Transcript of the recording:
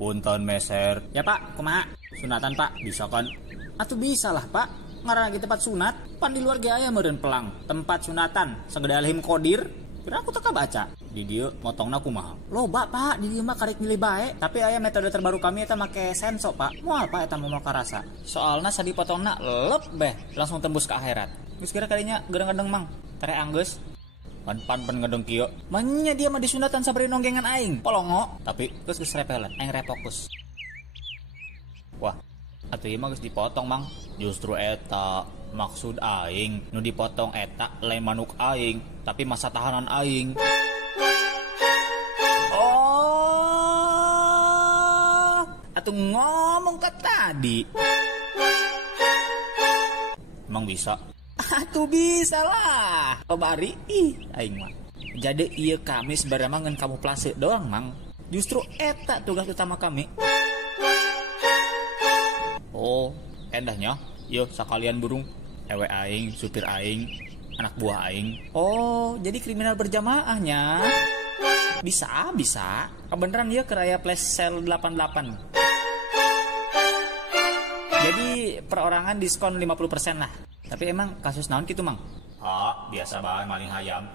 Punten meser. Ya pak, kumaha? Sunatan pak, bisa kan? Atuh bisa lah pak. Ngaran lagi tempat sunat, pan di luar gaya meureun pelang. Tempat sunatan, segede alhim kodir. Kira aku teka baca. Di dieu motongna kumaha? Loba pak, di dieu mah karek milih bae. Tapi aya metode terbaru kami eta make senso pak. Moal pak eta moal karasa. Soalna sadi potongna lep beh, langsung tembus ke akhirat. Geus kira kalinya gedeng-gedeng mang. Tere anggeus. Pan ngedeng kieu. Manya dia mah disunatan sabari nonggengan aing. Polongo, tapi geus repelan, aing refokus. Wah, atuh ieu mah geus dipotong mang. Justru eta maksud aing nu dipotong eta lain manuk aing, tapi masa tahanan aing. Oh, atuh ngomong ka tadi. Emang bisa? Atuh bisa lah. Kebari aing mah. Jadi ieu kami sebenarnya mah ngan kamuflase doang mang. Justru eta tugas utama kami. Oh, endahnya. Yo sakalian burung. Ewe aing, supir aing, anak buah aing. Oh, jadi kriminal berjamaahnya. Bisa. Kebeneran ya keraya flash sale 88. Jadi perorangan diskon 50% lah. Tapi emang kasus naon gitu mang? Ah, biasa bae maling hayam.